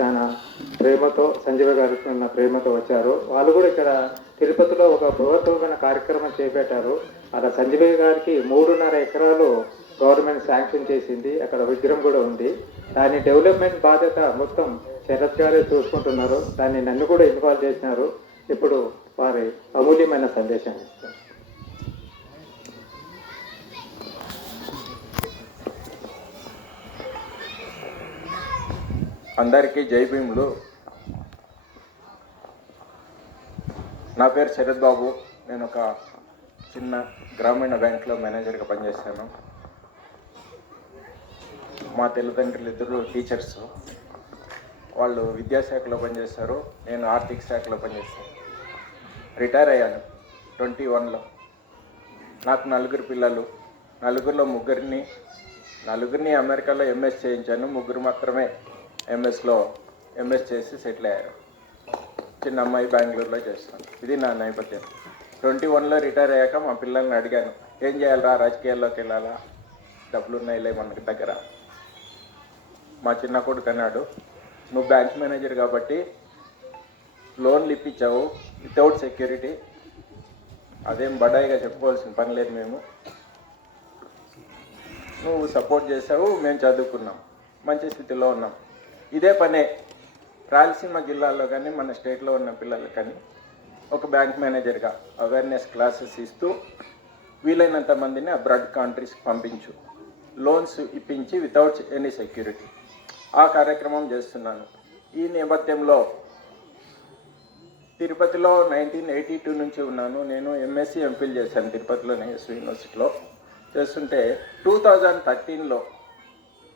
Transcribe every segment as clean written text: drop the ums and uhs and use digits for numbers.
చాలా ప్రేమతో సంజీవ గారికి ఉన్న ప్రేమతో వచ్చారు. వాళ్ళు కూడా ఇక్కడ తిరుపతిలో ఒక బృహత్తమైన కార్యక్రమం చేపట్టారు. అలా సంజీవ గారికి 3.5 ఎకరాలు గవర్నమెంట్ శాంక్షన్ చేసింది. అక్కడ విగ్రహం కూడా ఉంది. దాని డెవలప్మెంట్ బాధ్యత మొత్తం శరత్ గారే చూసుకుంటున్నారు. దాన్ని నన్ను కూడా ఇన్వాల్వ్ చేసినారు. ఇప్పుడు వారి అమూల్యమైన సందేశం ఇస్తారు. అందరికీ జై భీములు. నా పేరు శరత్ బాబు. నేను ఒక చిన్న గ్రామీణ బ్యాంక్లో మేనేజర్గా పనిచేస్తాను. మా తల్లిదండ్రులు ఇద్దరు టీచర్స్. వాళ్ళు విద్యాశాఖలో పనిచేస్తారు, నేను ఆర్థిక శాఖలో పనిచేస్తాను. రిటైర్ అయ్యాను 21లో. నాకు 4 పిల్లలు. 4లో నలుగురిని అమెరికాలో ఎంఎస్ చేయించాను. 3 మాత్రమే ఎంఎస్ చేసి సెటిల్ అయ్యారు. చిన్న అమ్మాయి బెంగళూరులో చేస్తాను. ఇది నా నేపథ్యం. 21లో రిటైర్ అయ్యాక మా పిల్లల్ని అడిగాను, ఏం చేయాలరా, రాజకీయాల్లోకి వెళ్ళాలా, డబ్బులు ఉన్నాయిలే మనకి దగ్గర. మా చిన్న కొడుకు అన్నాడు, నువ్వు బ్యాంక్ మేనేజర్ కాబట్టి లోన్లు ఇప్పించావు వితౌట్ సెక్యూరిటీ, అదేం బడాయిగా చెప్పుకోవాల్సిన పని లేదు, నువ్వు సపోర్ట్ చేసావు, మేము చదువుకున్నాం, మంచి స్థితిలో ఉన్నాం. ఇదే పనే రాయలసీమ జిల్లాలో కానీ మన స్టేట్లో ఉన్న పిల్లలకు కానీ ఒక బ్యాంక్ మేనేజర్గా అవేర్నెస్ క్లాసెస్ ఇస్తూ వీలైనంత మందిని అబ్రాడ్ కంట్రీస్కి పంపించు, లోన్స్ ఇప్పించి వితౌట్ ఎనీ సెక్యూరిటీ, ఆ కార్యక్రమం చేస్తున్నాను. ఈ నేపథ్యంలో తిరుపతిలో 1982 నుంచి ఉన్నాను. నేను ఎంఎస్సి ఎంఫిల్ చేశాను తిరుపతిలోనే ఎస్వి యూనివర్సిటీలో. చేస్తుంటే 2013లో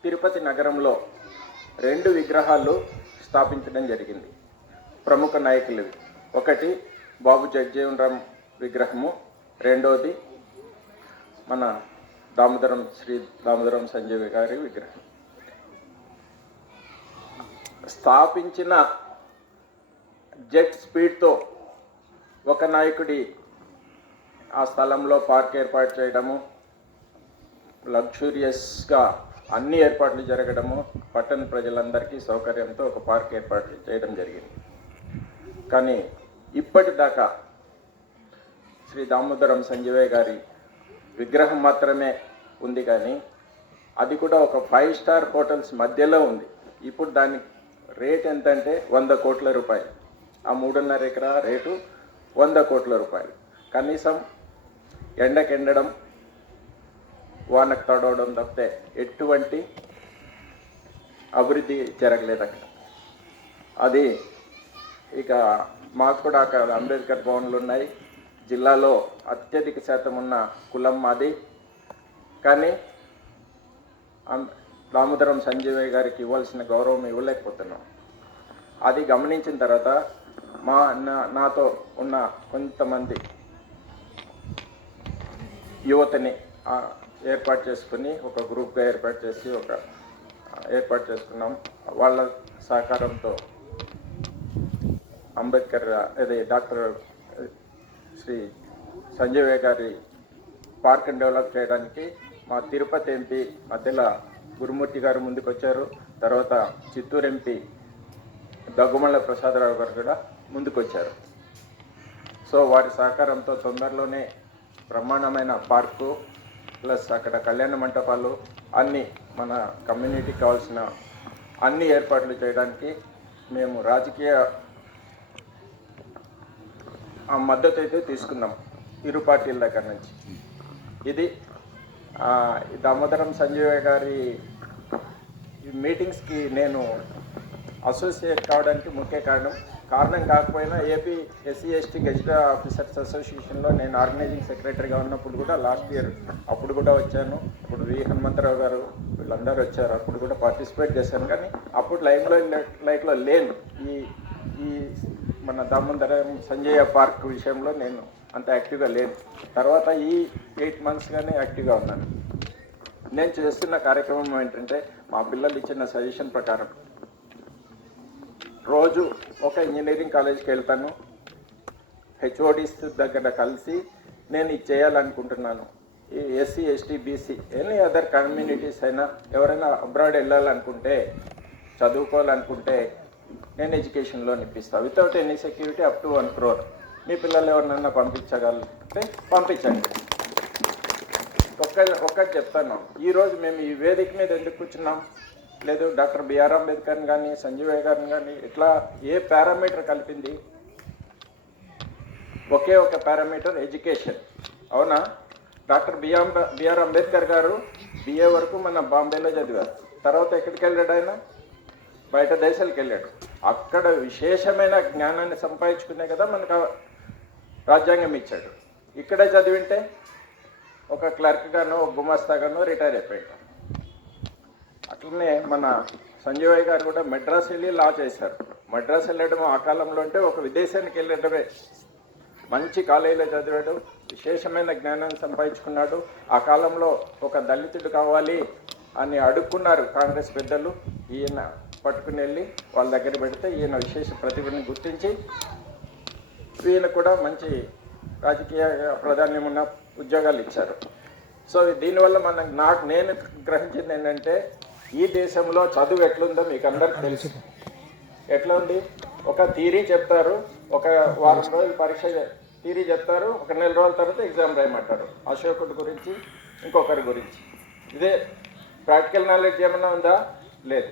తిరుపతి నగరంలో 2 విగ్రహాలు స్థాపించడం జరిగింది, ప్రముఖ నాయకులవి. ఒకటి బాబు జగజీవన్ రామ్ విగ్రహము, రెండోది మన శ్రీ దామోదరం సంజీవ గారి విగ్రహం. స్థాపించిన జెట్ స్పీడ్తో ఒక నాయకుడి ఆ స్థలంలో పార్క్ ఏర్పాటు చేయడము, లగ్జూరియస్గా అన్ని ఏర్పాట్లు జరగడము, పట్టణ ప్రజలందరికీ సౌకర్యంతో ఒక పార్క్ ఏర్పాటు చేయడం జరిగింది. కానీ ఇప్పటిదాకా శ్రీ దామోదరం సంజీవయ్య గారి విగ్రహం మాత్రమే ఉంది, కానీ అది కూడా ఒక 5 స్టార్ హోటల్స్ మధ్యలో ఉంది. ఇప్పుడు దాని రేట్ ఎంతంటే 100 కోట్ల రూపాయలు. ఆ 3.5 ఎకరా రేటు 100 కోట్ల రూపాయలు. కనీసం ఎండకెండడం, వానకు తడవడం తప్పితే ఎటువంటి అభివృద్ధి జరగలేదు అక్కడ. అది ఇక మాకు కూడా అక్కడ అంబేద్కర్ భవన్లు ఉన్నాయి. జిల్లాలో అత్యధిక శాతం ఉన్న కులం మాది. కానీ దామోదరం సంజీవయ్య గారికి ఇవ్వాల్సిన గౌరవం ఇవ్వలేకపోతున్నాం. అది గమనించిన తర్వాత నాతో ఉన్న కొంతమంది యువతని ఏర్పాటు చేసుకుని ఒక గ్రూప్గా ఏర్పాటు చేసుకున్నాం. వాళ్ళ సహకారంతో అంబేద్కర్ డాక్టర్ శ్రీ సంజీవయ్య గారి పార్క్ని డెవలప్ చేయడానికి మా తిరుపతి ఎంపీ మధ్యలో గురుమూర్తి గారు ముందుకు వచ్చారు. తర్వాత చిత్తూరు ఎంపీ దగ్గుమల్ల ప్రసాదరావు గారు కూడా ముందుకు వచ్చారు. సో వారి సహకారంతో తొందరలోనే బ్రహ్మాండమైన పార్కు ప్లస్ అక్కడ కళ్యాణ మంటపాలు అన్నీ మన కమ్యూనిటీకి కావాల్సిన అన్ని ఏర్పాట్లు చేయడానికి మేము రాజకీయ మద్దతు అయితే తీసుకున్నాం ఇరు పార్టీల దగ్గర నుంచి. ఇది దామోదరం సంజీవయ్య గారి మీటింగ్స్కి నేను అసోసియేట్ కావడానికి ముఖ్య కారణం కాకపోయినా AP SC ST gazetted officers అసోసియేషన్లో నేను ఆర్గనైజింగ్ సెక్రటరీగా ఉన్నప్పుడు కూడా లాస్ట్ ఇయర్ అప్పుడు కూడా వచ్చాను. అప్పుడు వి హనుమంతరావు గారు వీళ్ళందరూ వచ్చారు, అప్పుడు కూడా పార్టిసిపేట్ చేశాను. కానీ అప్పుడు లైట్లో లేను. ఈ మన దామోదరం సంజయ్య పార్క్ విషయంలో నేను అంత యాక్టివ్గా లేను. తర్వాత ఈ 8 monthsగానే యాక్టివ్గా ఉన్నాను. నేను చేస్తున్న కార్యక్రమం ఏంటంటే మా పిల్లలు ఇచ్చిన సజెషన్ ప్రకారం రోజు ఒక ఇంజనీరింగ్ కాలేజ్కి వెళ్తాను. హెచ్ఓడిస్ దగ్గర కలిసి నేను ఇది చేయాలనుకుంటున్నాను. ఈ SC ST BC any other communities అయినా ఎవరైనా అబ్రాడ్ వెళ్ళాలనుకుంటే, చదువుకోవాలనుకుంటే నేను ఎడ్యుకేషన్ లోన్ ఇప్పిస్తాను without any security up to 1 crore. మీ పిల్లలు ఎవరినన్నా పంపించగలిగితే పంపించండి. ఒక్కటి చెప్తాను, ఈరోజు మేము ఈ వేదిక మీద ఎందుకు కూర్చున్నాం, లేదు డాక్టర్ బిఆర్ అంబేద్కర్ని కానీ సంజీవయ్య గారిని కానీ ఇట్లా ఏ పారామీటర్ కలిపింది? ఒకే ఒక పారామీటర్, ఎడ్యుకేషన్. అవునా? డాక్టర్ బిఆర్ అంబేద్కర్ గారు బిఏ వరకు మన బాంబేలో చదివారు. తర్వాత ఎక్కడికి వెళ్ళాడు ఆయన? బయట దేశాలకు వెళ్ళాడు. అక్కడ విశేషమైన జ్ఞానాన్ని సంపాదించుకునే కదా మనకు రాజ్యాంగం ఇచ్చాడు. ఇక్కడే చదివింటే ఒక క్లర్క్గానో ఒక గుమాస్తాగానో రిటైర్ అయిపోయాడు. అట్లనే మన సంజీవయ్య గారు కూడా మెడ్రాస్ వెళ్ళి లా చేశారు. మెడ్రాస్ వెళ్ళడం ఆ కాలంలో అంటే ఒక విదేశానికి వెళ్ళడమే. మంచి కాలేజీలో చదివాడు, విశేషమైన జ్ఞానాన్ని సంపాదించుకున్నాడు. ఆ కాలంలో ఒక దళితుడు కావాలి అని అడుక్కున్నారు కాంగ్రెస్ పెద్దలు. ఈయన పట్టుకుని వెళ్ళి వాళ్ళ దగ్గర పెడితే ఈయన విశేష ప్రతిభని గుర్తించి ఈయన కూడా మంచి రాజకీయ ప్రాధాన్యం ఉన్న ఉద్యోగాలు ఇచ్చారు. సో దీనివల్ల నేను గ్రహించింది ఏంటంటే, ఈ దేశంలో చదువు ఎట్లుందో మీకు అందరికీ తెలుసు. ఎట్లా ఉంది? ఒక థియరీ చెప్తారు, ఒక వారం రోజులు పరీక్ష థియరీ చెప్తారు, ఒక నెల రోజుల తర్వాత ఎగ్జామ్ రాయమంటారు. అశోకుడి గురించి, ఇంకొకరి గురించి. ఇదే ప్రాక్టికల్ నాలెడ్జ్ ఏమన్నా ఉందా? లేదు.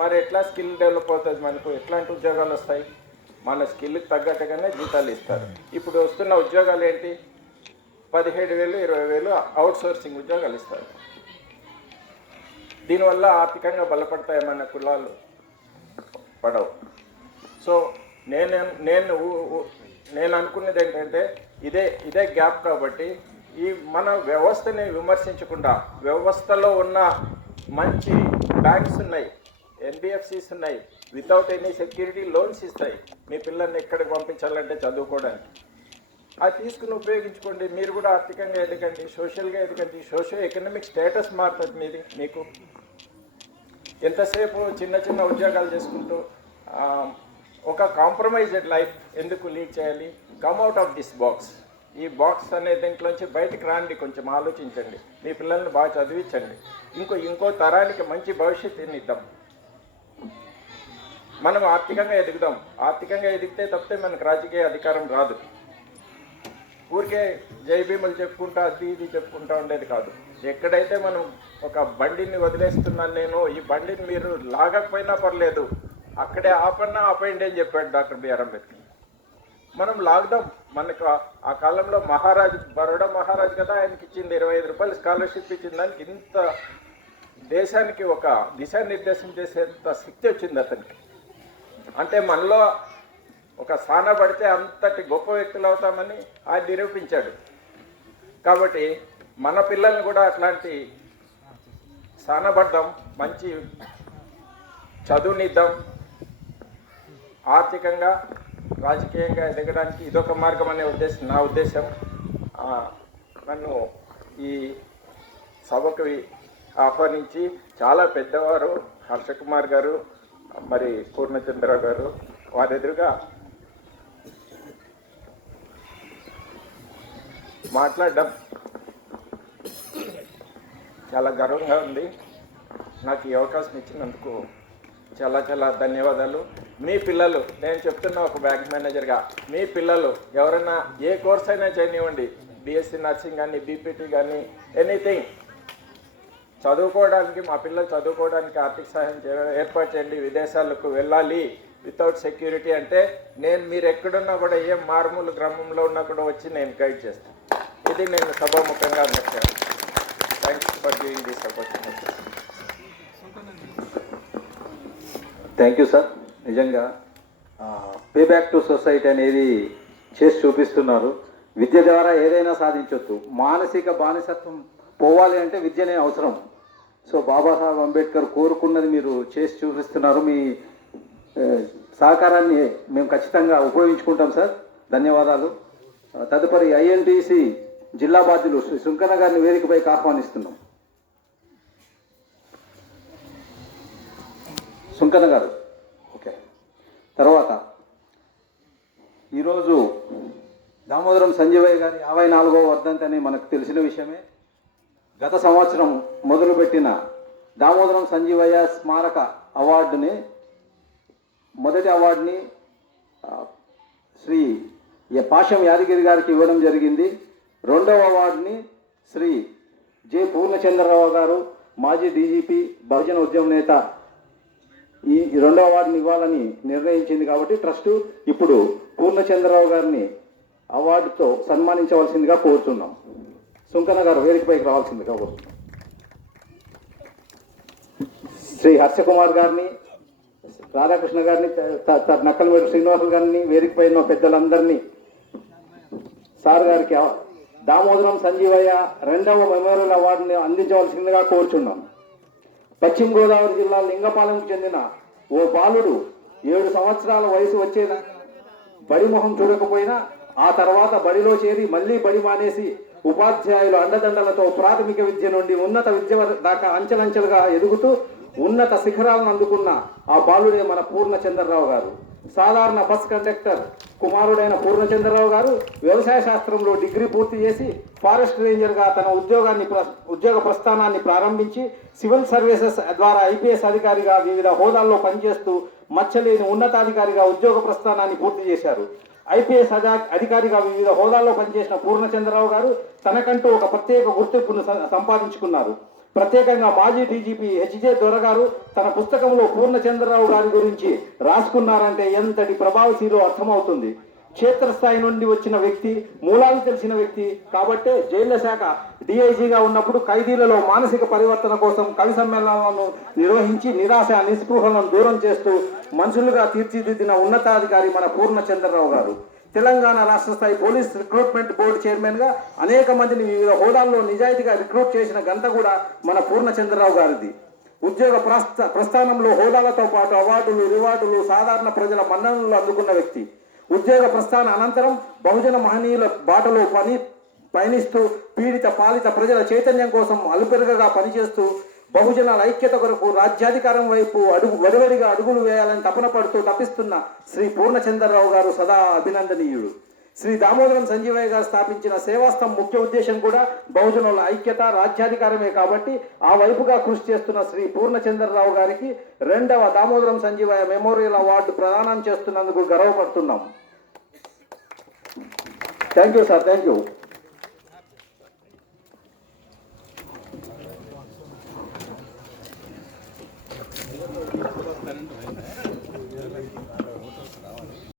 మరి ఎట్లా స్కిల్ డెవలప్ అవుతుంది మనకు? ఎట్లాంటి ఉద్యోగాలు వస్తాయి? మన స్కిల్కి తగ్గట్టుగానే జీతాలు ఇస్తారు. ఇప్పుడు వస్తున్న ఉద్యోగాలు ఏంటి? 17,000 20,000 అవుట్ సోర్సింగ్ ఉద్యోగాలు ఇస్తారు. దీనివల్ల ఆర్థికంగా బలపడతాయి మన కులాలు? పడవు. సో నేను అనుకున్నది ఏంటంటే ఇదే గ్యాప్. కాబట్టి ఈ మన వ్యవస్థని విమర్శించకుండా, వ్యవస్థలో ఉన్న మంచి బ్యాంక్స్ ఉన్నాయి, ఎన్బిఎఫ్సిస్ ఉన్నాయి, వితౌట్ ఎనీ సెక్యూరిటీ లోన్స్ ఇస్తాయి మీ పిల్లల్ని ఎక్కడికి పంపించాలంటే చదువుకోవడానికి. అది తీసుకుని ఉపయోగించుకోండి. మీరు కూడా ఆర్థికంగా ఎదగండి, సోషల్గా ఎదగండి, సోషల్ ఎకనామిక్ స్టేటస్ మారుతుంది మీకు. ఎంతసేపు చిన్న చిన్న ఉద్యోగాలు చేసుకుంటూ ఒక కాంప్రమైజ్డ్ లైఫ్ ఎందుకు లీడ్ చేయాలి? Come out of this box. ఈ బాక్స్ అనే దీంట్లోంచి బయటకు రాండి, కొంచెం ఆలోచించండి, మీ పిల్లల్ని బాగా చదివించండి, ఇంకో తరానికి మంచి భవిష్యత్తుని ఇద్దాం. మనం ఆర్థికంగా ఎదుగుదాం. ఆర్థికంగా ఎదిగితే తప్పితే మనకు రాజకీయ అధికారం రాదు. ఊరికే జైభీములు చెప్పుకుంటా అది ఇది చెప్పుకుంటా ఉండేది కాదు. ఎక్కడైతే మనం ఒక బండిని వదిలేస్తున్నాను, నేను ఈ బండిని మీరు లాగకపోయినా పర్లేదు, అక్కడే ఆపండి అని చెప్పాడు డాక్టర్ బిఆర్ అంబేద్కర్. మనం లాగుదాం. మనకు ఆ కాలంలో బరోడా మహారాజు కదా, ఆయనకి ఇచ్చింది 25 రూపాయలు స్కాలర్షిప్ ఇచ్చిన దానికి ఇంత దేశానికి ఒక దిశానిర్దేశం చేసేంత శక్తి వచ్చింది అతనికి. అంటే మనలో ఒక స్థాన పడితే అంతటి గొప్ప వ్యక్తులు అవుతామని ఆయన నిరూపించాడు. కాబట్టి మన పిల్లల్ని కూడా అట్లాంటి స్థానపడ్డాం, మంచి చదువునిద్దాం. ఆర్థికంగా రాజకీయంగా ఎదగడానికి ఇదొక మార్గం అనే నా ఉద్దేశం. నన్ను ఈ సభకు ఆహ్వానించి చాలా పెద్దవారు హర్షకుమార్ గారు, మరి పూర్ణచంద్ర గారు, వారి ఎదురుగా మాట్లాడడం చాలా గర్వంగా ఉంది. నాకు ఈ అవకాశం ఇచ్చినందుకు చాలా చాలా ధన్యవాదాలు. మీ పిల్లలు, నేను చెప్తున్నా ఒక బ్యాంక్ మేనేజర్గా, మీ పిల్లలు ఎవరైనా ఏ కోర్స్ అయినా చేయనివ్వండి, బీఎస్సీ నర్సింగ్ కానీ, బీపీటీ కానీ, ఎనీథింగ్ చదువుకోవడానికి, మా పిల్లలు చదువుకోవడానికి ఆర్థిక సహాయం ఏర్పాటు చేయండి. విదేశాలకు వెళ్ళాలి వితౌట్ సెక్యూరిటీ అంటే మీరు ఎక్కడున్నా కూడా, ఏ మారుమూల గ్రామంలో ఉన్నా కూడా వచ్చి నేను గైడ్ చేస్తాను. ఇది నేను సభాముఖంగా చెప్పాను. Thanks for giving this opportunity. Thank you sir. నిజంగా పే బ్యాక్ టు సొసైటీ అనేది చేసి చూపిస్తున్నారు. విద్య ద్వారా ఏదైనా సాధించవచ్చు. మానసిక బానిసత్వం పోవాలి అంటే విద్యనే అవసరం. సో బాబాసాహెబ్ అంబేద్కర్ కోరుకున్నది మీరు చేసి చూపిస్తున్నారు. మీ సహకారాన్ని మేము ఖచ్చితంగా ఉపయోగించుకుంటాం సార్. ధన్యవాదాలు. తదుపరి ఐఎన్టీసీ జిల్లా బాధ్యులు శ్రీ సుంకన్న గారిని వేదికపైకి ఆహ్వానిస్తున్నాం. సుంకన్న గారు. ఓకే. తర్వాత ఈరోజు దామోదరం సంజీవయ్య గారి 54వ వర్ధంతి అని మనకు తెలిసిన విషయమే. గత సంవత్సరం మొదలుపెట్టిన దామోదరం సంజీవయ్య స్మారక అవార్డుని మొదటి అవార్డుని శ్రీ పాషం యాదగిరి గారికి ఇవ్వడం జరిగింది. రెండవ అవార్డుని శ్రీ జె పూర్ణచంద్రరావు గారు, మాజీ డీజీపీ, బహుజన ఉద్యమ నేత, ఈ రెండవ అవార్డుని ఇవ్వాలని నిర్ణయించింది. కాబట్టి ట్రస్టు ఇప్పుడు పూర్ణచంద్రరావు గారిని అవార్డుతో సన్మానించవలసిందిగా కోరుతున్నాం. సుంకన్న గారు వేదికపైకి రావాల్సిందిగా కోరుతున్నాం. శ్రీ హర్షకుమార్ గారిని, రాధాకృష్ణ గారిని, నక్కలమేడు శ్రీనివాసులు గారిని, వేదికపై ఉన్న పెద్దలందరినీ, సార్ గారికి దామోదరం సంజీవయ్య రెండవ మెమోరియల్ అవార్డుని అందించవలసిందిగా కోరుచున్నాం. పశ్చిమ గోదావరి జిల్లా లింగపాలెంకు చెందిన ఓ బాలుడు 7 సంవత్సరాల వయసు వచ్చేదా బడి మొహం చూడకపోయినా ఆ తర్వాత బడిలో చేరి మళ్ళీ బడి మానేసి ఉపాధ్యాయుల అండదండలతో ప్రాథమిక విద్య నుండి ఉన్నత విద్య దాకా అంచెలంచెలుగా ఎదుగుతూ ఉన్నత శిఖరాలను అందుకున్న ఆ బాలుడే మన పూర్ణచంద్రరావు గారు. సాధారణ బస్ కండక్టర్ కుమారుడైన పూర్ణచంద్రరావు గారు వ్యవసాయ శాస్త్రంలో డిగ్రీ పూర్తి చేసి ఫారెస్ట్ రేంజర్గా తన ఉద్యోగ ప్రస్థానాన్ని ప్రారంభించి సివిల్ సర్వీసెస్ ద్వారా ఐపీఎస్ అధికారిగా వివిధ హోదాల్లో పనిచేస్తూ మచ్చలేని ఉన్నతాధికారిగా ఉద్యోగ ప్రస్థానాన్ని పూర్తి చేశారు. ఐపీఎస్ అధికారిగా వివిధ హోదాల్లో పనిచేసిన పూర్ణచంద్రరావు గారు తనకంటూ ఒక ప్రత్యేక గుర్తింపును సంపాదించుకున్నారు. ప్రత్యేకంగా మాజీ డీజీపీ హెచ్జే దొరగారు తన పుస్తకంలో పూర్ణచంద్రరావు గారి గురించి రాసుకున్నారంటే ఎంతటి ప్రభావశీలో అర్థమవుతుంది. క్షేత్రస్థాయి నుండి వచ్చిన వ్యక్తి, మూలాలు తెలిసిన వ్యక్తి కాబట్టే జైళ్ల శాఖ డిఐజీగా ఉన్నప్పుడు ఖైదీలలో మానసిక పరివర్తన కోసం కవి సమ్మేళనాలను నిర్వహించి నిరాశ నిస్పృహలను దూరం చేస్తూ మనుషులుగా తీర్చిదిద్దిన ఉన్నతాధికారి మన పూర్ణచంద్రరావు గారు. తెలంగాణ రాష్ట్ర స్థాయి పోలీస్ రిక్రూట్మెంట్ బోర్డు చైర్మన్గా అనేక మందిని వివిధ హోదాల్లో నిజాయితీగా రిక్రూట్ చేసిన ఘనత కూడా మన పూర్ణచంద్రరావు గారిది. ఉద్యోగ ప్రస్థానంలో హోదాలతో పాటు అవార్డులు, రివార్డులు, సాధారణ ప్రజల మన్ననలు అందుకున్న వ్యక్తి. ఉద్యోగ ప్రస్థాన అనంతరం బహుజన మహనీయుల బాటలో పయనిస్తూ పీడిత పాలిత ప్రజల చైతన్యం కోసం అలుపెరుగగా పనిచేస్తూ బహుజనాల ఐక్యత కొరకు రాజ్యాధికారం వైపు వడివడిగా అడుగులు వేయాలని తపన పడుతూ తప్పిస్తున్న శ్రీ పూర్ణచంద్రరావు గారు సదా అభినందనీయుడు. శ్రీ దామోదరం సంజీవయ్య గారు స్థాపించిన సేవాస్థం ముఖ్య ఉద్దేశం కూడా బహుజనుల ఐక్యత, రాజ్యాధికారమే. కాబట్టి ఆ వైపుగా కృషి చేస్తున్న శ్రీ పూర్ణచంద్రరావు గారికి రెండవ దామోదరం సంజీవయ్య మెమోరియల్ అవార్డు ప్రదానం చేస్తున్నందుకు గర్వపడుతున్నాం. Thank you sir, thank you.